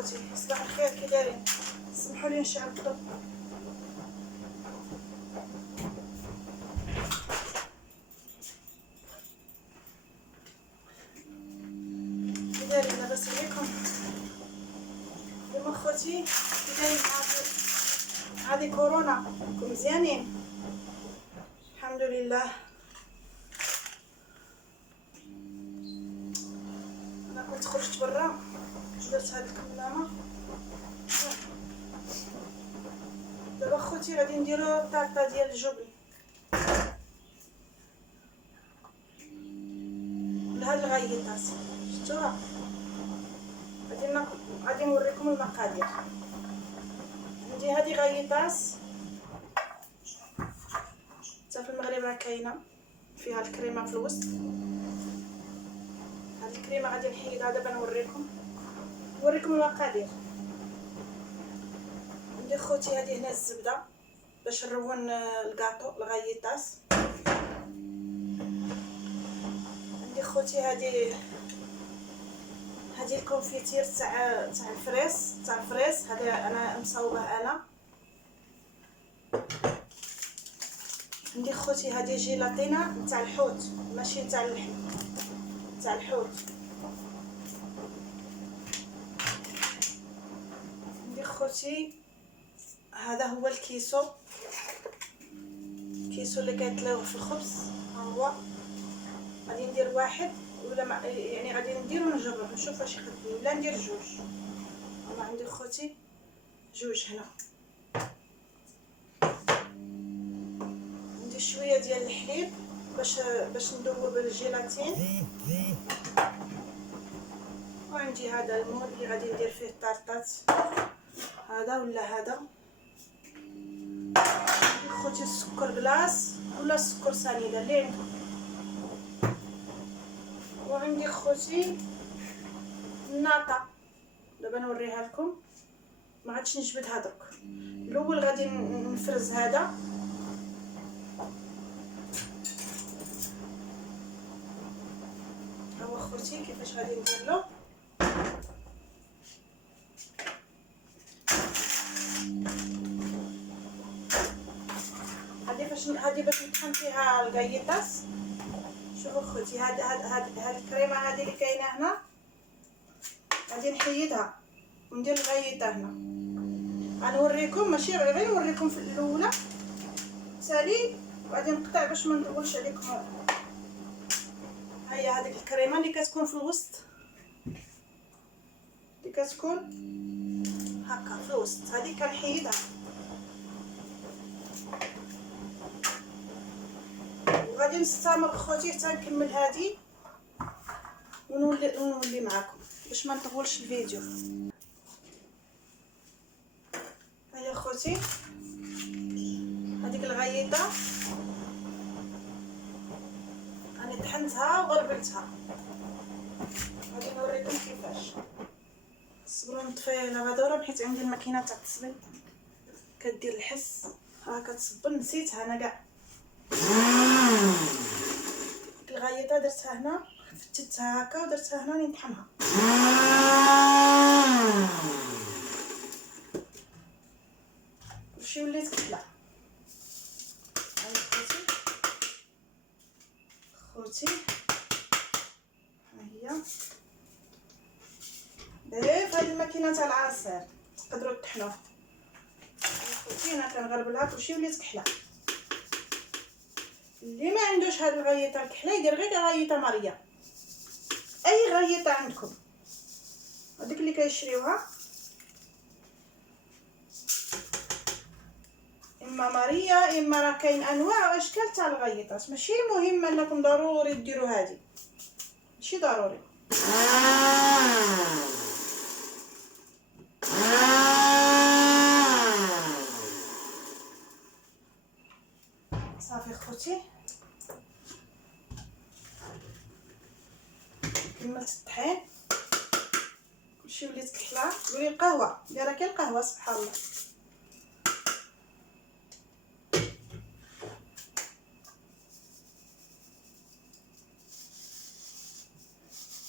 خوتي صباح الخير، كي دايرين؟ سمحوا لي نشعل الضوء. كي دايرين؟ لاباس عليكم؟ اليوم خوتي كي دايرين؟ هادي كورونا، راكم مزيانين؟ الحمد لله. انا كنت خرجت برا درت هاد الكمامه. دابا خوتي غادي نديرو طارطه ديال الجبن لهاد الغيطات، شفتوها؟ غادي نوريكم المقادير. عندي هادي غيطات حتى في المغرب راه كاينه، فيها الكريمه في الوسط. هاد الكريمه غادي نحيدها دابا نوريكم المقادير. عندي خوتي هادي هنا الزبده باش نرون الكاطو الغيطات. عندي خوتي هادي الكونفيتير تاع الفريس هذا انا مصاوبه انا. عندي خوتي هذه جيلاتينا تاع الحوت ماشي تاع اللحم، تاع الحوت. عندي خوتي هذا هو الكيسو اللي كيتلاوه في الخبز. ها هو غادي ندير واحد ولا يعني غادي ندير ونجرب نشوف واش يخدم، ولا ندير جوج. انا عندي خوتي جوج هنا. عندي شويه ديال الحليب باش ندوب الجيلاتين. وعندي هذا المول اللي غادي ندير فيه الطارطات، هذا ولا هذا. عندي خوتي السكر كلاص ولا السكر سنيده اللي عندكم. وعندي خوتي الناطا، دابا نوريها لكم. ما عادش نجبدها درك. الاول غادي نفرز هذا، ها هو خوتي كيفاش غادي ندير له. هادي باش نطحن فيها الكايطاس. شوفوا خوتي هاد الكريمه هادي اللي كاينه هنا غادي نحيدها وندير الغيطه هنا. غنوريكم ماشي غير نوريكم في الاولى سالي، وغادي نقطع باش ما نطولش عليكم. ها هي هذيك الكريمه اللي كتكون في الوسط، اللي كتكون هكا في الوسط، هذه كنحيدها. وغادي نستمر خوتي حتى نكمل هذه ونولي معكم باش ما نطولش الفيديو. هيا خوتي هذيك الغيطه راني طحنتها وغربلتها، غادي نوريكم كيفاش. صبروا نطفي الغدوره حيت عندي الماكينه تاع التصبين كدير الحس. ها كتصبن، نسيتها انا كاع. الغيطه درتها هنا، فتتها هكا ودرتها هنا نطحنها. وشي وليت كحله. هاي خوتي ها هي دايره في هذه الماكينه تاع العصير، تقدروا تطحنوه. خوتي انا كنغربلها كلشي وليت كحله. اللي ما عندوش هاد الغيطه الكحله يدير غير غيطه ماريا، اي غيطه عندكم، هذيك اللي كيشريوها اما ماريا اما راه كاين انواع واشكال تاع الغيطات. ماشي مهم انكم ضروري ديروا هذه، ماشي ضروري. صافي خوتي كملت الطحين، كلشي وليت كحله. قولي القهوه دايره كي القهوه سبحان الله.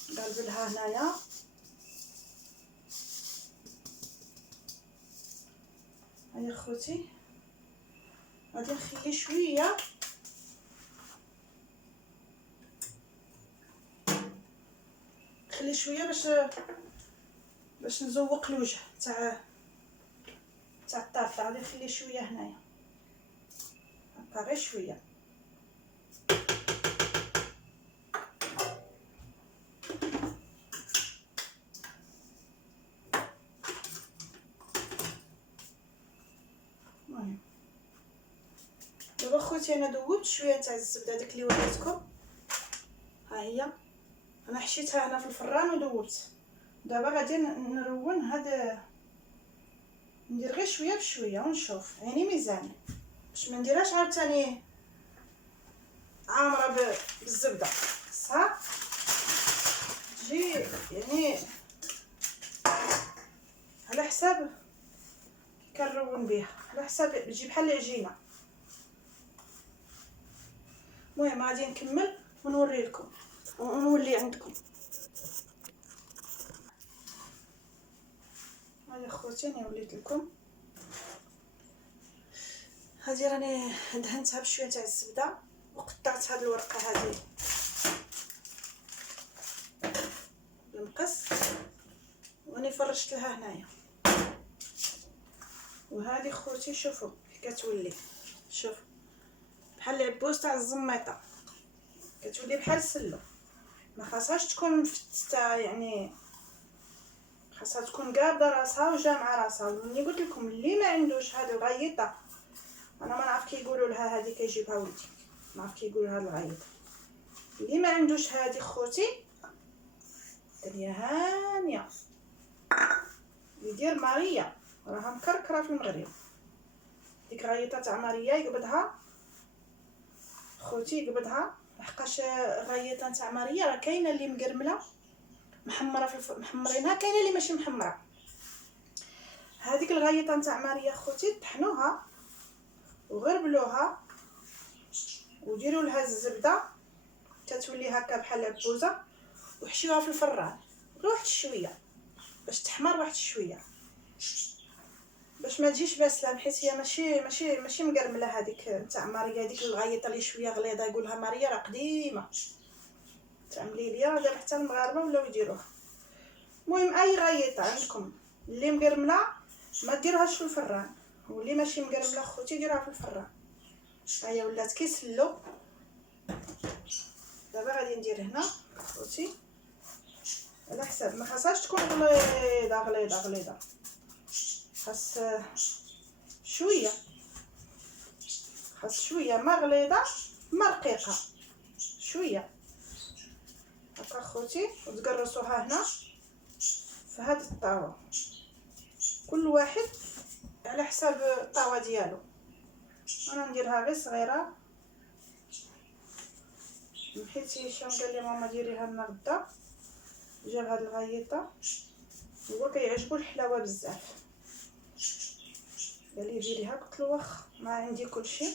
نقلبلها هنايا هيا خوتي غادي نخلي شويه باش نزوق الوجه تاع الطرطه. غادي نخلي شويه هنايا هكا غير شويه. المهم دابا خوتي انا دوبت شويه تاع الزبده داك اللي وريتكم، ها هي انا حشيتها هنا في الفران ودوبت. دابا غادي نرون هاد، ندير غير شويه بشويه ونشوف عيني ميزاني باش ما نديرهاش عاوتاني عامره بالزبده، خصها تجي يعني على حساب كنرون بها، على حساب تجي بحال العجينه. المهم غادي نكمل ونوري لكم ونولي عندكم. هاي خوتي انا وليت لكم، هذه راني دهنتها بشويه تاع الزبده وقطعت هذه الورقه هذه بالمقص وراني فرشت لها هنايا. وهذه خوتي شوفوا كتولي، شوف بحال العبوس تاع الزميطه، كتولي بحال السلو. ما خاصهاش تكون مفتته، يعني خاصها تكون قابضه راسها وجامعه راسها. ملي قلت لكم اللي ما عندوش هذه الغيطه، انا ما نعرف كيقولوا لها هذه كيجيبها ولدي، ما نعرف كيقولوا لها الغيطه. اللي ما عندوش هذه خوتي ديريها هانيه، يدير ماريا راها مكركره في المغرب. ديك غيطه تاع ماريا يقبضها خوتي، يقبضها لحقاش غيطه تاع ماريا راه كاينه اللي مقرمله محمره في محمرينها، كاينه اللي ماشي محمره. هذيك الغيطه تاع ماريا خوتي طحنوها وغربلوها وديروا لها الزبده كتولي هكا بحال العبوزه، وحشيوها في الفران واحد شويه باش تحمر واحد شويه، باش ما تجيش باسله، حيت هي ماشي مقرمله. هذيك تاع ماريا ديك الغيطه اللي شويه غليظه يقولها ماريا راه قديمه تاع مليليه، دابا حتى المغاربه ولاو يديروها. المهم اي غيطه عندكم اللي مقرمله ما ديروهاش في الفران، واللي ماشي مقرمله خوتي ديروها في الفران. هيا ولات كيسلو. دابا غادي ندير هنا خوتي على حساب، ما خاصهاش تكون غليظه، خاص شويه ما غليظه ما رقيقه، شويه هكا خوتي. وتقرصوها هنا في هذه الطاوه، كل واحد على حساب الطاوه ديالو. انا نديرها غير صغيره حيت هشام قال لي ماما ديريها لنا غدا، جاب هاد الغيطه هو كيعجبو الحلاوه بزاف، قال لي ديريها. قلت له واخا، ما عندي كلشي،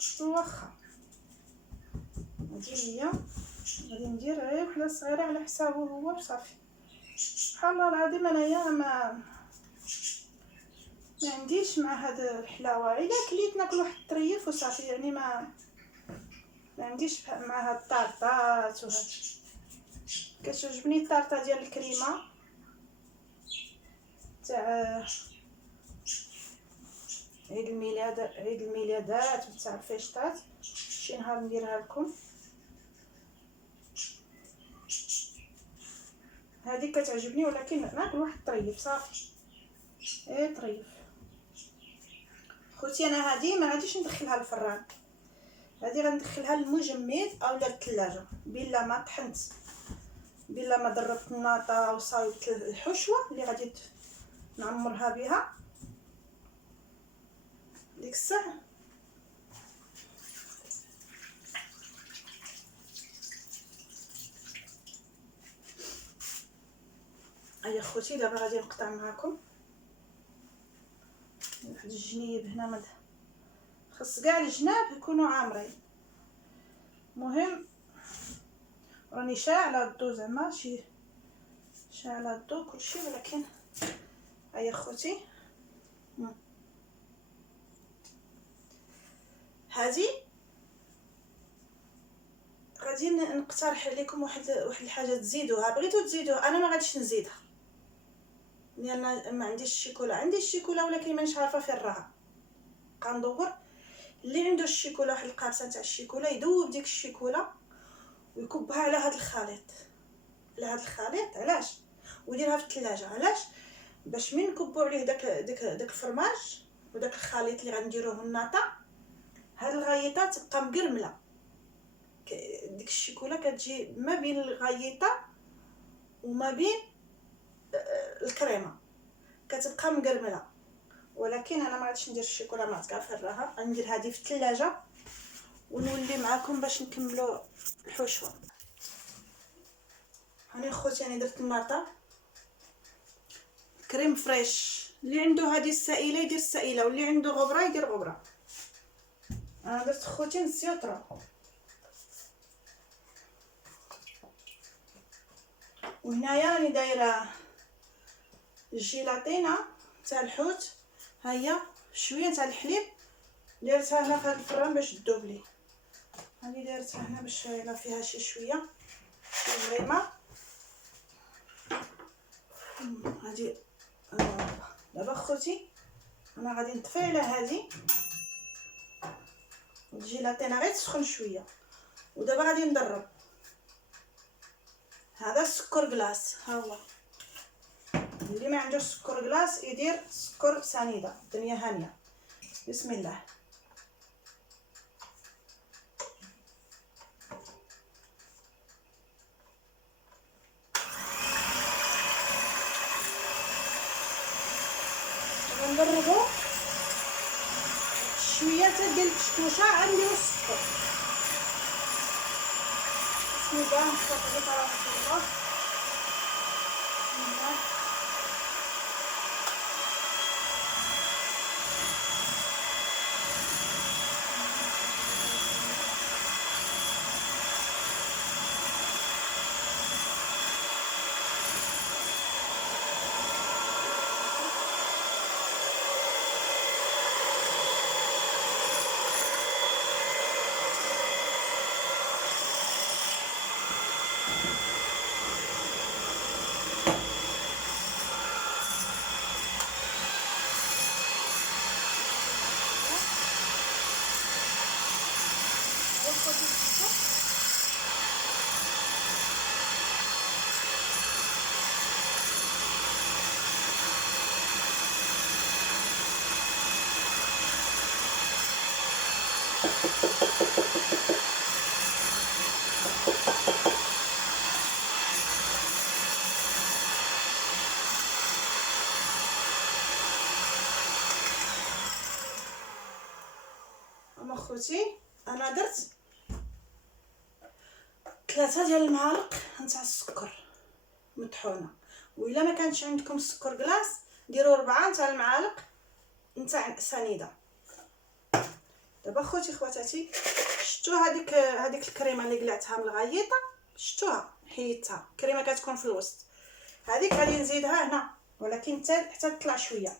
قلت له واخا. هذه هي، غادي ندير غير وحده صغيره على حسابه هو وصافي. سبحان الله العظيم انايا ما عنديش مع هاد الحلاوه، الا كليت ناكل واحد الطريف وصافي، يعني ما عنديش مع هاد الطارطات وهاد. كتعجبني الطارطه ديال الكريمه تاع عيد الميلادات تاع الفيشطات، شي نهار نديرها لكم. هذه كتعجبني، ولكن ناكل واحد الطريف صافي، طريف خوتي. انا هذه ما غاديش ندخلها للفران، هذه غندخلها للمجمد اولا للثلاجه، بلا ما طحنت، بلا ما ضربت الناطه وصاوبت الحشوه اللي غادي نعمرها بها ديك الساعه. هيا خوتي دابا غادي نقطع معكم واحد الجنيب هنا، مد خص كاع الجناب يكونوا عامرين. مهم راني شاعله الضو، زعما شاعله الضو كلشي، ولكن هيا خوتي هذه غادي نقترح عليكم واحد الحاجه تزيدوها. بغيتو تزيدوها، انا ما غاديش نزيدها لان ما عنديش الشيكولا. عندي الشيكولا ولكن مانيش عارفه فين راها. كندور اللي عنده الشيكولا، واحد القابسه تاع الشيكولا، يذوب ديك الشيكولا ويكبها على هذا الخليط، علاش؟ ويديرها في الثلاجه. علاش؟ باش من نكبوا عليه داك الفرماج وداك الخليط اللي غنديروه الناطا، هاد الغيطه تبقى مقرمله. ديك الشيكولا كتجي ما بين الغيطه وما بين الكريمه، كتبقى مقرمله. ولكن انا ما غاديش ندير الشيكولا معتقه فين راها. غندير هذه في الثلاجه ونولي معكم باش نكملوا الحشوه. هاني خوتي انا درت الناطا كريم فريش. اللي عنده هذه السائله يدير السائله، واللي عنده غبره يدير غبره. انا درت خوتي السيطره. وهنايا راني دايره الجيلاتينا تاع الحوت، ها هي شويه تاع الحليب درتها هنا في هذا الفران باش تذوب لي. هاني دايرتها هنا باش يلا فيها شي شويه غيمه. هادي دابا خوتي انا غادي نطفي على هذه الجيلاتينا غير تسخن شويه. ودابا غادي ندرب هذا السكر كلاص. ها هو اللي ما عندوش سكر كلاص يدير سكر سنيده. الدنيا هانيه. بسم الله. غنضربو شويه حتى ديال الكشكوشه عاد نديرو السكر. بسم الله. نصب عليك راسك الله. بسم الله. اما خوتي انا درت 3 ديال المعالق نتاع السكر مطحونه. وإلا ما كانش عندكم السكر كلاص ديروا 4 نتاع المعالق نتاع سنيده. دابا خوتي خواتاتي شفتوا هذيك الكريمه اللي قلعتها من الغيطه؟ شفتوها؟ حيدتها. الكريمه كتكون في الوسط، هذيك غادي نزيدها هنا ولكن حتى تطلع شويه.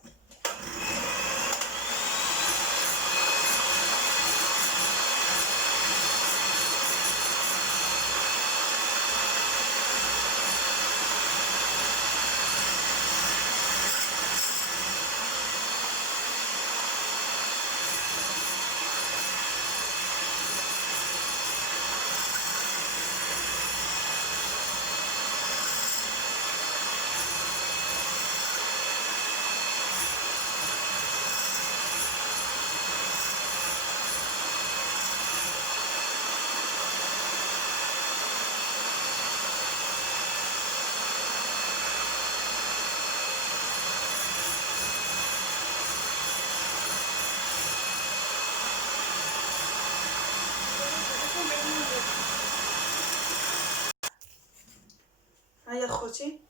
هيا خوتي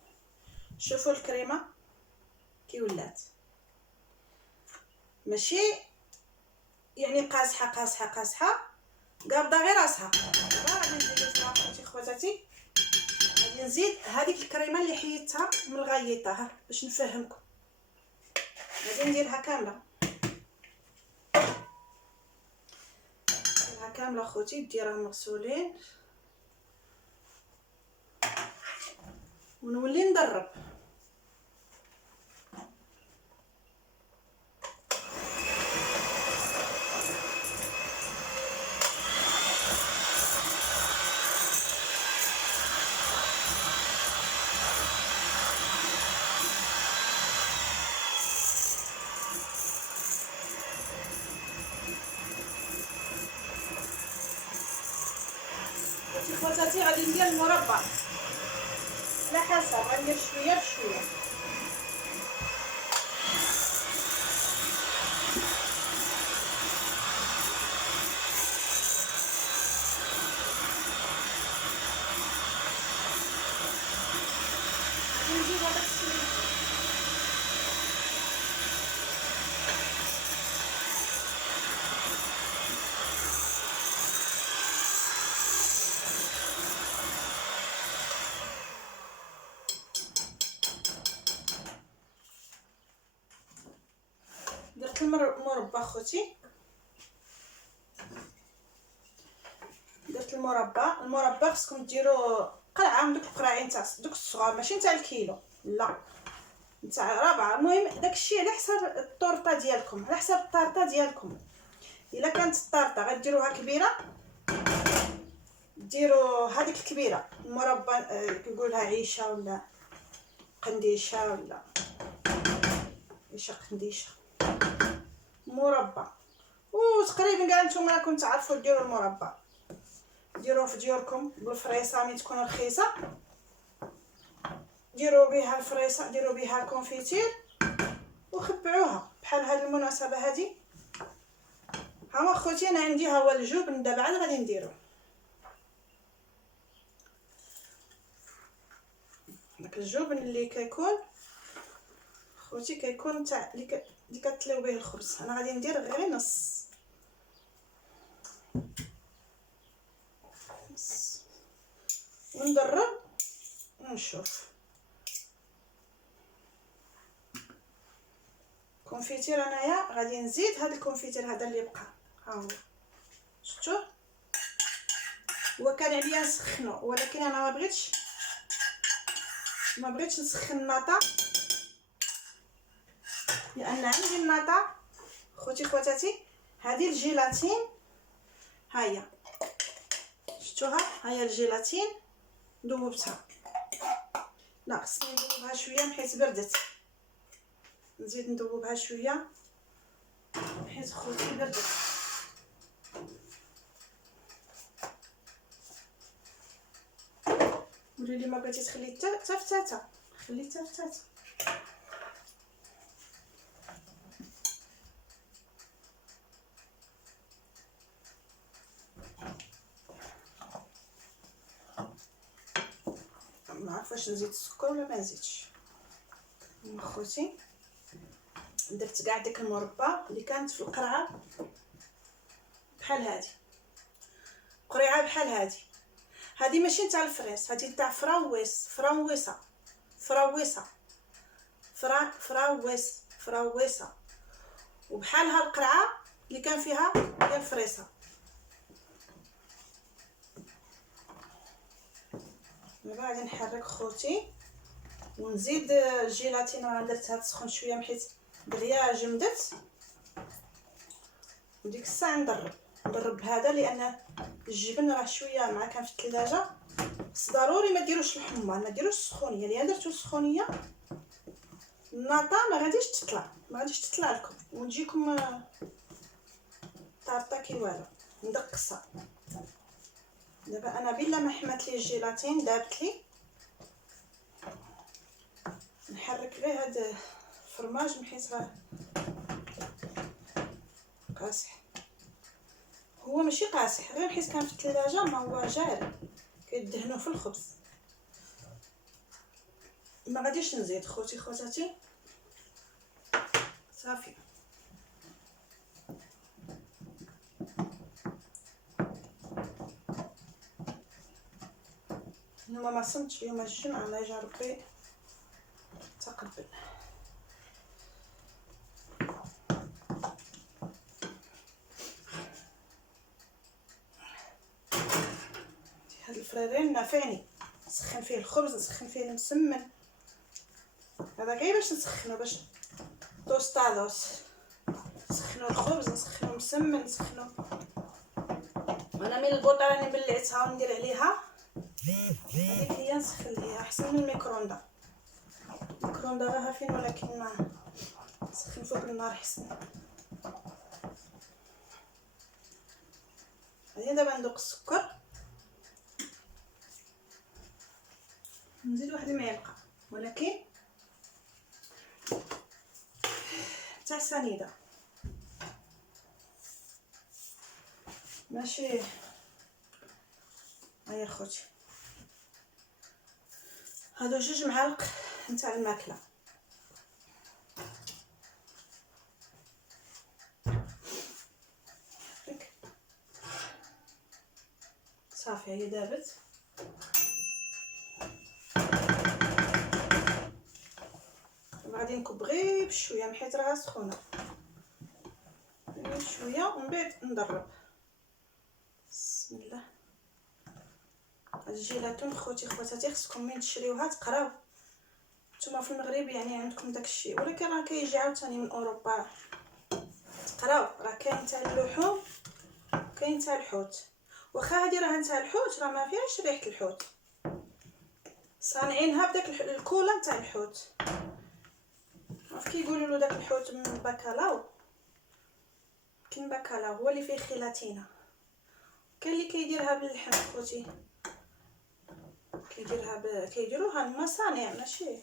شوفوا الكريمه كي ولات، ماشي يعني قاصحه قابضه غير راسها. غادي نزيد خوتي خواتاتي، غادي نزيد هذيك الكريمه اللي حيدتها من الغيطه باش نفهمكم. غادي نديرها كامله، نديرها كامله خوتي، ديرها مغسولين ونولي ندرب. خواتاتي غادي ندير المربى على حسب، غندير شويه بشويه. نجيب هذاك الشويه درت المربى خوتي، درت المربى خصكم ديروا قرعه من دوك القراعين تاع دوك الصغار، ماشي نتاع الكيلو، لا نتاع ربعه. المهم داكشي على حساب الطورطه ديالكم، على حساب الطارطه ديالكم. الا كانت الطارطه غديروها كبيره ديروا هذيك الكبيره. المربى كيقولها عيشه ولا قنديشه ولا عيشه قنديشه مربى. وتقريبا كاع نتوما راكم تعرفوا ديروا المربى، ديروه في ديوركم بالفريصه ملي تكون رخيصه، ديروا بها الفريصه، ديروا بها الكونفيتير وخبعوها. بحال هذه المناسبه هذه ها اخوتي انا عندي ها هو الجبن دابا عاد غادي نديروه. داك الجبن اللي كيكون خوتي كيكون تاع اللي كتليو به الخبز. انا غادي ندير غير نص وندرب ونشوف. كونفيتير انايا غادي نزيد هذا الكونفيتير هذا اللي بقى، ها هو شفتوه، هو كان عليا نسخنو ولكن انا ما بغيتش نسخن الناطا، لان عندي الناطا خوتي خواتاتي. هذه الجيلاتين ها هي شفتوها، ها هي الجيلاتين ذوبتها. لا خصني نذوبها شويه حيت بردت، نزيد نذوبها شويه حيت خوتي بردت. قولي لي ما بغيتي تخلي حتى فتاته، خلي حتى فتاته. ما عرفت واش نزيد السكر ولا ما نزيدش. اخوتي درت كاع ديك المربى اللي كانت في القرعه بحال هذه، قريعه بحال هذه ماشي نتاع الفريس، هذه نتاع فراويسه وبحالها القرعه اللي كان فيها ديال الفريسه. دابا غادي نحرك خوتي ونزيد الجيلاتين. انا درتها تسخن شويه حيت دغيا جمدت، وديك الساعه ندرب هذا لان الجبن راه شويه مع كان في الثلاجه. بس ضروري ما ديروش الحمار، ما ديروش السخونيه، لان درتو السخونيه الناطا ما غاديش تطلع لكم وتجيكم طارطه كي والو مدقصه. دابا انا بلا ما حمات لي الجيلاتين دابت لي، نحرك غير هذا الفرماج حيت راه قاصح. هو ماشي قاصح غير حيت كان في الثلاجه، ما هو جاري كيدهنوه في الخبز. ما غاديش نزيد خوتي خواتاتي صافي. هما ما صمتش اليوم الجمعه، الله يجعل ربي تقبل. هاد الفريرين نافعني، نسخن فيه الخبز، نسخن فيه المسمن. هذا كاع باش نسخنو، باش توستادوس، نسخنو الخبز، نسخنو المسمن، نسخنو. انا من البوطه راني بلعتها وندير عليها، هذيك هي نسخن ليها احسن من الميكروندا. الميكروندا راها فين، ولكن ما نسخن فوق النار احسن. هذه دابا ندوق السكر، نزيد واحد المعلقه ولكن تاع سنيده، ماشي. هيا خوتي، هادو 2 معالق نتاع الماكله. صافي هي دابت. غادي نكب غير بشويه حيت راها سخونه، غير شويه ومن بعد نضرب. بسم الله. هاد الجيلاتون خواتاتي خصكم من تشريوها تقراو. نتوما في المغرب يعني عندكم داكشي، ولكن راه كيجي عاوتاني من اوروبا. تقراو، راه كاين تاع اللحوم كاين تاع الحوت. واخا هادي راه نتاع الحوت، راه ما فيهاش ريحه الحوت، صانعينها بداك الكولا نتاع الحوت. عرف كيقولوا له داك الحوت من الباكالاو، كاين باكالاو هو اللي فيه خيلاتينا، كاين اللي كيديرها باللحم خوتي، كيديروها المصانع ماشي،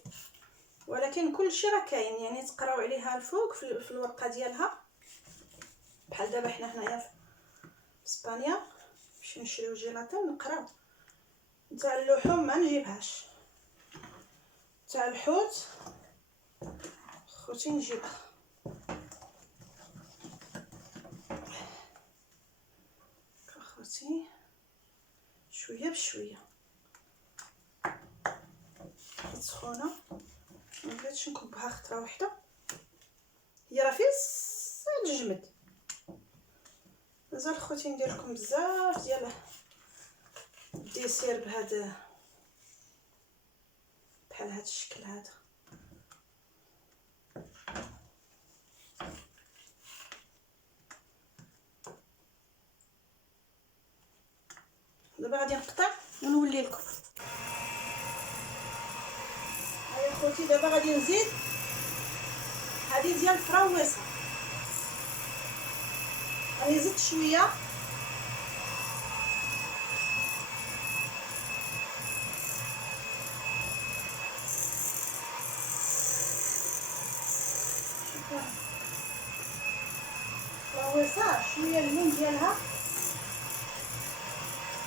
ولكن كلشي راه كاين. يعني تقراو عليها الفوق في الورقه ديالها، بحال دابا حنا هنايا في اسبانيا باش نشريو جيلاتين نقراو. نتاع اللحوم ما نجيبهاش، تاع الحوت خوتي نجيبها. خوتي شويه بشويه، سخونه ما بغيتش نكبها خطره واحده، هي راه فيها الجمد. مازال خوتي ندير لكم بزاف ديال الديسير بهذا، بحال هذا الشكل هذا. دابا غادي نقطع ونولي لكم. هاي خوتي دابا غادي نزيد هذه ديال الفراويصه، راني زدت شويه. فراويصه شويه اللون ديالها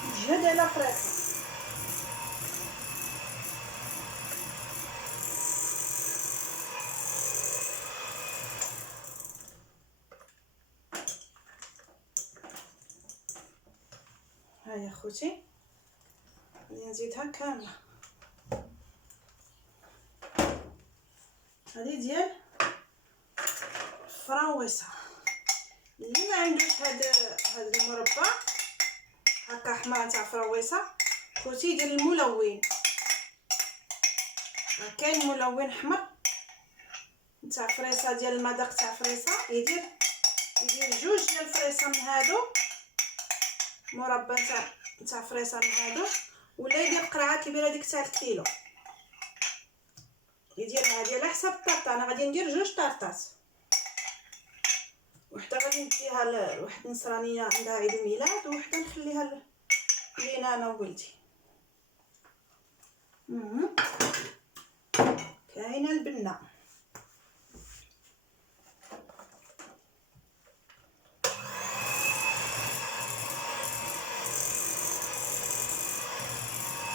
تجهد على فريسه. هاي خوتي غادي نزيدها كامله. هذه ديال الفراويصه. اللي ما عندوش هاد المربى هكا حمار تاع فراويصه خوتي يدير الملون. كاين ملون حمر تاع فريسه ديال المذاق تاع فريسه، يدير 2 ديال الفريسه من هادو، مربى تاع فريسه من هادو، ولا يدير قرعه كبيره ديك تاع الكيلو، يديرها ديال على حساب الطارطه. انا غادي ندير 2 طارطات، وحده غادي نديها لواحد النصرانيه عندها عيد الميلاد، وحده نخليها لينا انا وولدي. كاينه البنه.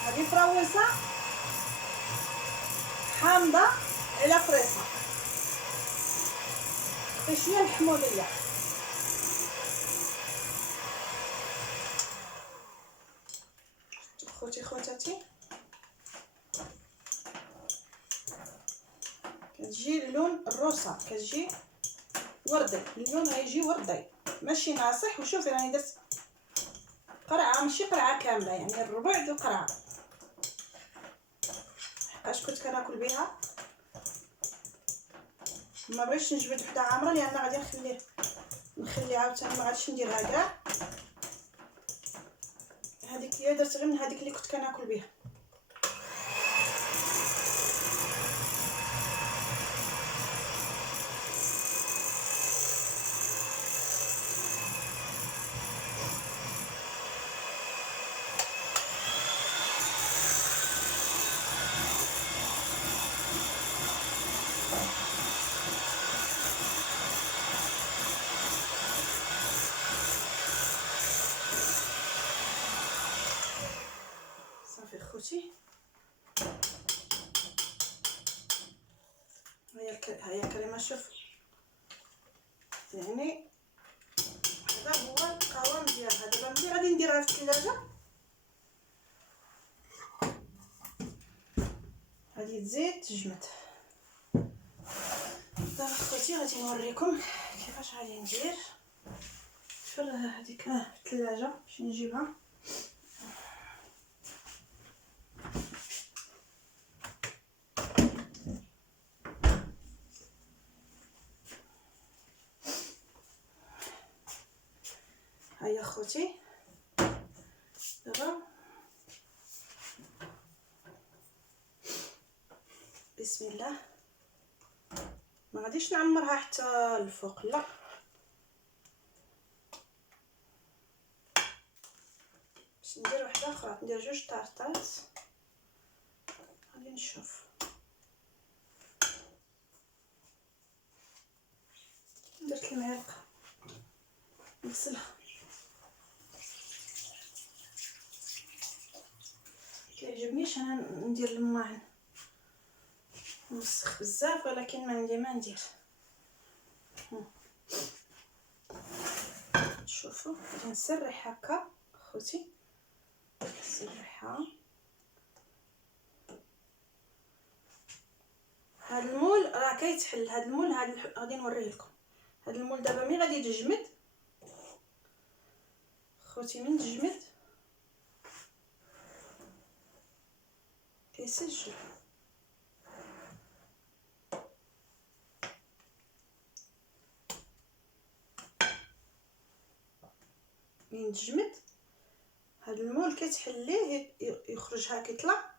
هذه فراويصه حامضه على فريسه، شويه الحموضيه. خوتي خواتاتي كتجي اللون الروسه، كتجي وردي، اللون غيجي وردي ماشي ناصح. وشوفي راني درت قرعه، ماشي قرعه كامله، يعني الربع ديال القرعه، حقاش كنت كناكل بها. ما بغيتش نجبد وحده عامره لان غادي نخلي عاوتاني، ما غاديش نديرها كاع. هذيك هي درت غير من هذيك اللي كنت كناكل بها. صافي خوتي، هيا الكريمه. شوف يعني هذا هو القوام ديالها. دابا ملي غادي نديرها في الثلاجه غادي تزيد تجمد. دابا خوتي غادي نوريكم كيفاش غادي ندير. شوف هذيك في الثلاجه باش نجيبها. هيا خوتي دابا بسم الله. ما غاديش نعمرها حتى الفوق، لا، باش ندير وحده اخرى، ندير جوج طارطات. غادي نشوف درت المعلقه نغسلها. كيعجبنيش انا ندير الماعن مسخ بزاف، ولكن ما عندي ما ندير. شوفوا غادي نسرح هكا خوتي، نسرحها. هاد المول راه كيتحل، هاد المول غادي نوريه لكم. هاد المول دابا ملي غادي تجمد خوتي، من تجمد كيسجل. من تجمد هاد المول كيتحل ليه يخرج هكا يطلع.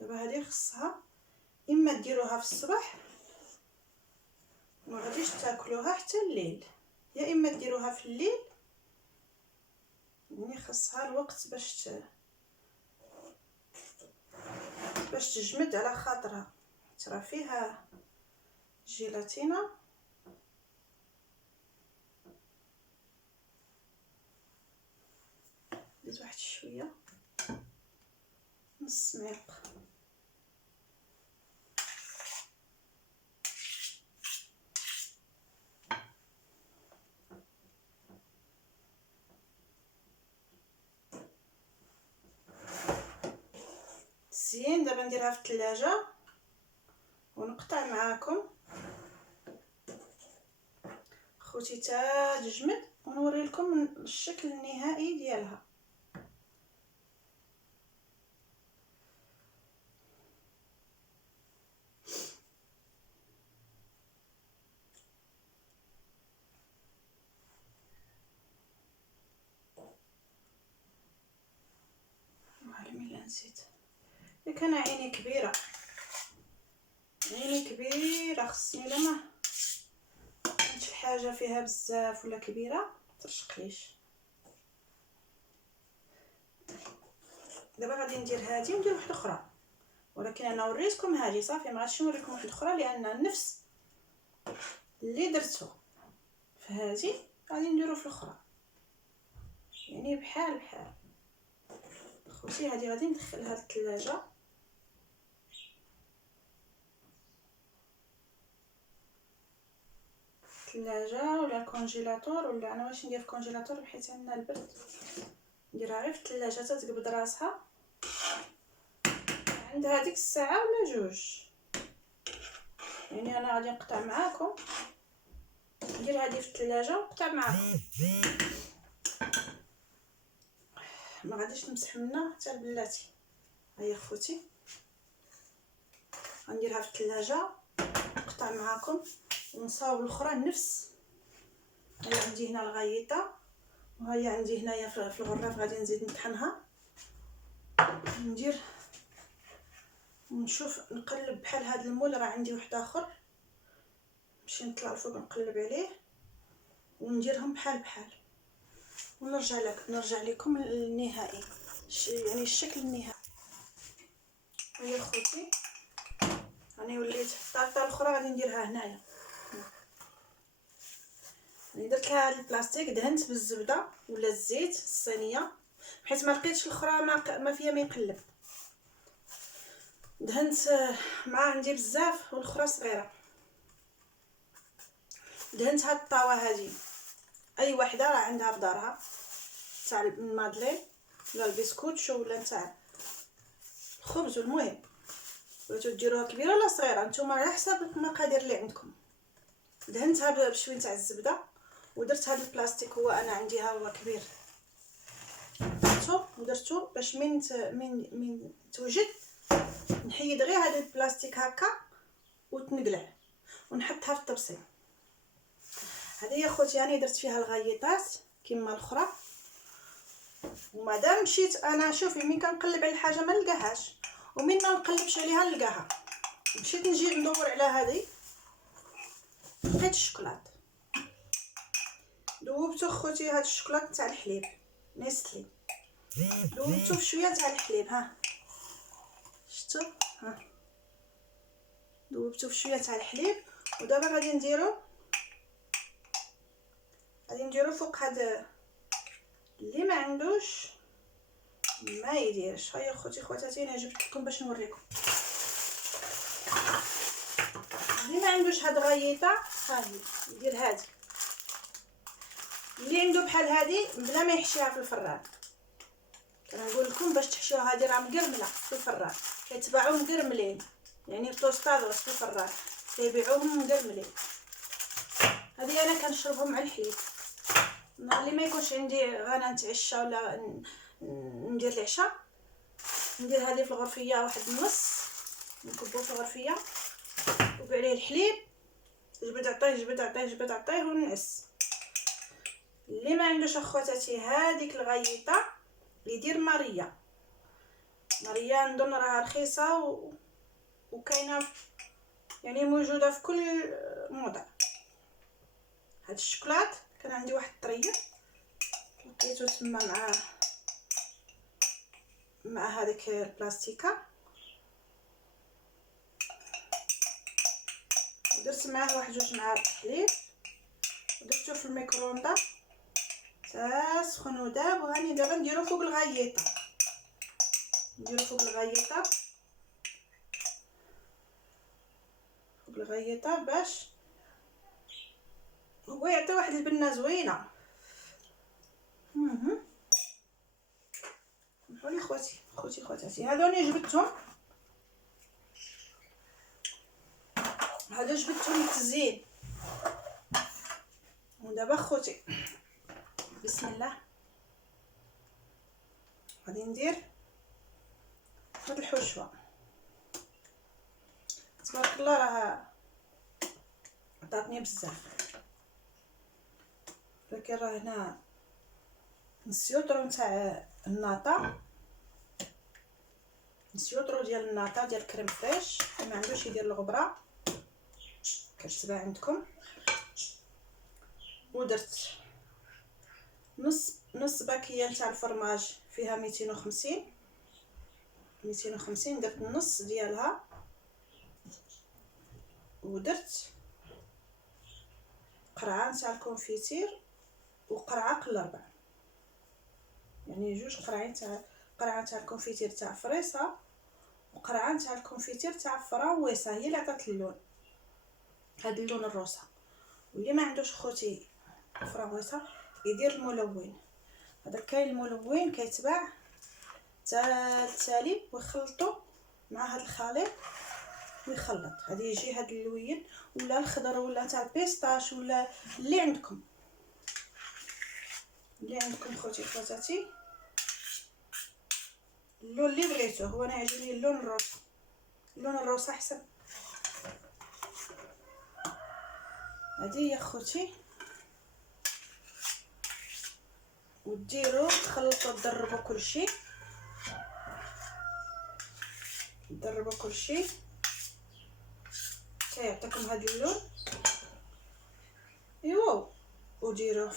دابا هذه خصها اما ديروها في الصباح ما غاديش تاكلوها حتى الليل، يا اما ديروها في الليل، يعني خصها الوقت باش تجمد على خاطرها، ترى فيها جيلاتينا. زيد واحد شويه، نص معلقه. زين دابا نديرها في الثلاجه ونقطع معاكم خوتي تا تجمد، ونوري لكم الشكل النهائي ديالها. معلمي لا نسيت، ياك انا عيني كبيره، عيني كبيره، خصني لما شي حاجه فيها بزاف ولا كبيره ترشقليش. دابا غادي ندير هذه وندير واحده اخرى، ولكن انا وريتكم هذه صافي، ما غاديش نوريكم واحده اخرى لان نفس اللي درتو في هذه غادي نديرو في الاخرى، يعني بحال خوتي. هذه غادي ندخلها للثلاجه. الثلاجه ولا الكونجيلاتور، ولا انا واش ندير في الكونجيلاتور حيت عندنا البرد، نديرها غير في الثلاجه تتقبض راسها عند هذيك الساعه ولا جوج. يعني انا غادي نقطع معاكم، ندير هذه في الثلاجه ونقطع معاكم. غاديش نمسح منها حتى لبلاتي. هيا خوتي غنديرها في الثلاجه نقطع معاكم ونصاوب الاخرى نفس. هيا عندي هنا الغيطه، وهيا عندي هنايا في الغراف غادي نزيد نطحنها، ندير ونشوف نقلب بحال هذا المول. راه عندي واحد اخر نمشي نطلع الفوق نقلب عليه ونديرهم بحال ونرجع لكم النهائي، يعني الشكل النهائي. هيا خوتي راني وليت الطارطه الاخرى غادي نديرها هنايا. راني درت لها هذا البلاستيك دهنت بالزبده ولا الزيت الصينيه حيت ما لقيتش الاخرى ما فيها ما يقلب. دهنت مع عندي بزاف والاخرى صغيره. دهنت هاد الطاوه هذه اي وحده راه عندها في دارها تاع المادلين ولا البسكوت ولا تاع الخبز. والمهم بغيتو ديروها كبيره ولا صغيره نتوما على حسب المقادير اللي عندكم. دهنتها بشويه تاع الزبده ودرت هذا البلاستيك، هو انا عندي ها هو كبير، درتو باش من توجد نحيد غير هذا البلاستيك هكا وتنقلع ونحطها في الطبسيل. هذه يا خوتي راني درت فيها الغيطات كما الاخرى. ومادام مشيت انا شوفي من كنقلب على الحاجه ما نلقاهاش ومن ما نقلبش عليها نلقاها، مشيت نجي ندور على هذه لقيت الشوكولات. ذوبته خوتي هاد الشوكولات تاع الحليب نيستلي، ذوبته بشويه تاع الحليب ها شفتوا ها ذوبته بشويه تاع الحليب. ودابا غادي نديرو فوق هذا اللي ما عندوش ما يديرش. هيا خوتي خواتاتي انا جبت لكم باش نوريكم اللي ما عندوش هاد غيطه ها هي يدير هادي، اللي عنده بحال هادي بلا ما يحشيها في الفران. كنقول لكم باش تحشيوها هادي راه مقرمله في الفران، كيتباعوا مقرملين يعني طوستادوس في الفران كيبيعوهم مقرملين. هذه انا كنشربهم مع الحليب. النهار اللي ما يكونش عندي غانا نتعشى ولا ندير العشاء ندير هذه في الغرفيه واحد النص نكبو في الغرفيه وعليه الحليب جبد عطيه ونعس. اللي ما عندوش اخواتاتي هذيك الغيطه يدير ماريا نظن راها رخيصه وكاينه يعني موجوده في كل موضع. هاد الشوكولات كان عندي واحد الطريه لقيتو تما مع هذيك البلاستيكه درت معاه واحد جوج معالق حليب ودرتو في الميكرووندا تا سخن وداب. وهاني دابا نديرو فوق الغيطه باش هو يعطي واحد البنه زوينه. سمحولي خواتاتي هادو راني جبدتهم، هذا جبدتهم للتزيين. ودابا خوتي بسم الله غادي ندير هاد الحشوه. تبارك الله راه عطاتني بزاف، لكن راه هنا نسيوطرو نتاع الناطا، نسيوطرو ديال الناطا ديال كريم فريش. ما عندوش يدير الغبره كتبان عندكم. ودرت نص باكيه نتاع الفرماج فيها 250 درت النص ديالها. ودرت قرعه نتاع الكونفيتير وقرعه قلربع، يعني جوج قرعه تاع الكونفيتير تاع فريسه وقرعه تاع الكونفيتير تاع فراويسه هي اللي عطات اللون، هذا اللون الروسا. واللي ما عندوش خوتي فراويسه يدير الملون. هذا كاين الملون كيتباع تاع التالي ويخلطوا مع هذا الخليط ويخلط. هذا يجي هذا اللوين ولا الخضر ولا تاع البيستاش ولا اللي عندكم خوتي خواتاتي. اللون اللي بغيتو. هو انا عجبني اللون الروز، اللون الروز احسن. هادي هي خوتي، وديروا تخلطوا تضربوا كلشي، تضربوا كلشي حتى يعطيكم هذا اللون. ايوا وديروه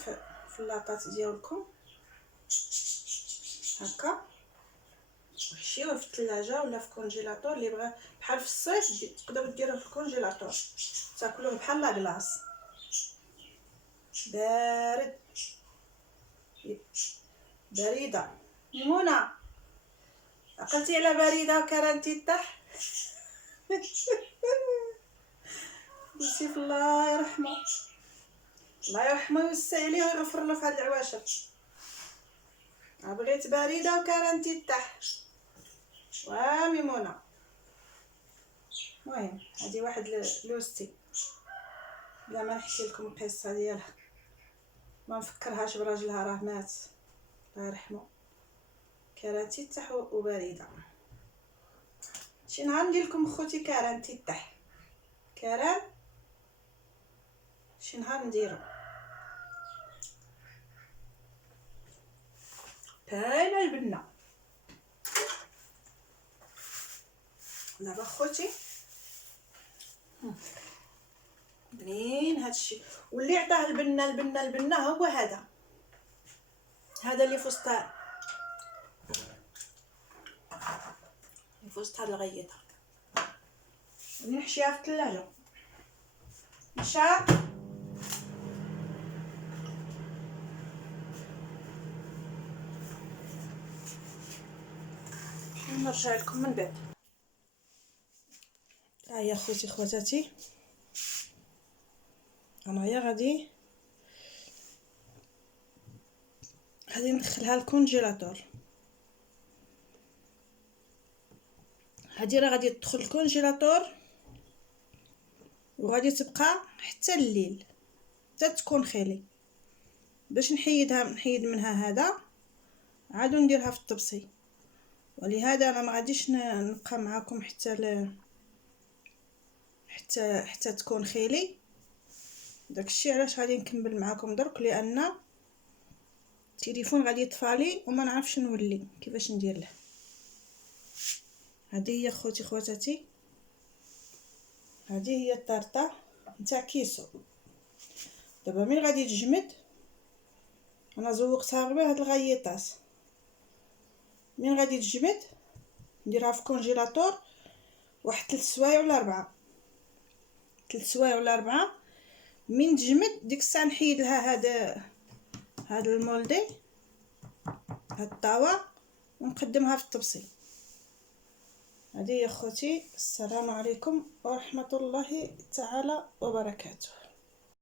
في اللاطات ديالكم هكا، وحشيوه في الثلاجه ولا في الكونجيلاتور. اللي بغى بحال في الصيف تقدروا ديروه في الكونجيلاتور تاكلوه بحال لاكلاص بارد. بريده منى، عقلتي على بريده وكرنتي طاح. يوسف الله يرحمه، الله يرحمه ويوسع عليه ويغفر له في هاد العواشر. بغيت بريده وكرنتي طاح وميمونه. المهم هذه واحد لوستي، بلا ما نحكي لكم القصه ديالها ما نفكرهاش براجلها، راه مات الله يرحمه. كرنتي طاح وبريده. شي نهار ندير لكم خوتي كرنتي طاح كران، شي نهار نديرو. كاينه البنه دابا خوتي بنين هادشي. واللي عطاه البنه هو هذا اللي في وسط هاد الغيطه. غادي نحشيها في الثلاجه. مشى نرجع لكم من بعد. ها هي خوتي خواتاتي، انايا غادي ندخلها الكونجيلاتور. هادي راه غادي تدخل الكونجيلاتور وغادي تبقى حتى الليل حتى تكون خالي. باش نحيد منها هذا عادو نديرها في الطبسي. ولهذا انا ما غاديش نبقى معاكم حتى تكون خالي. داكشي علاش غادي نكمل معاكم درك، لان التليفون غادي يطفالي وما نعرفش نولي كيفاش ندير له. هذه هي خوتي خواتاتي، هذه هي الطرطه نتاع كيسو. دابا ملي غادي تجمد، انا زوقتها غير بهاد الغيطات، ملي غادي تجمد نديرها في الكونجيلاتور واحد 3 سوايع ولا 4. 3 سوايع ولا 4 من تجمد ديك الساعه نحيد لها هذا المولدي، هاد الطاوه، ونقدمها في الطبسي. هذه يا اخوتي، السلام عليكم ورحمه الله تعالى وبركاته.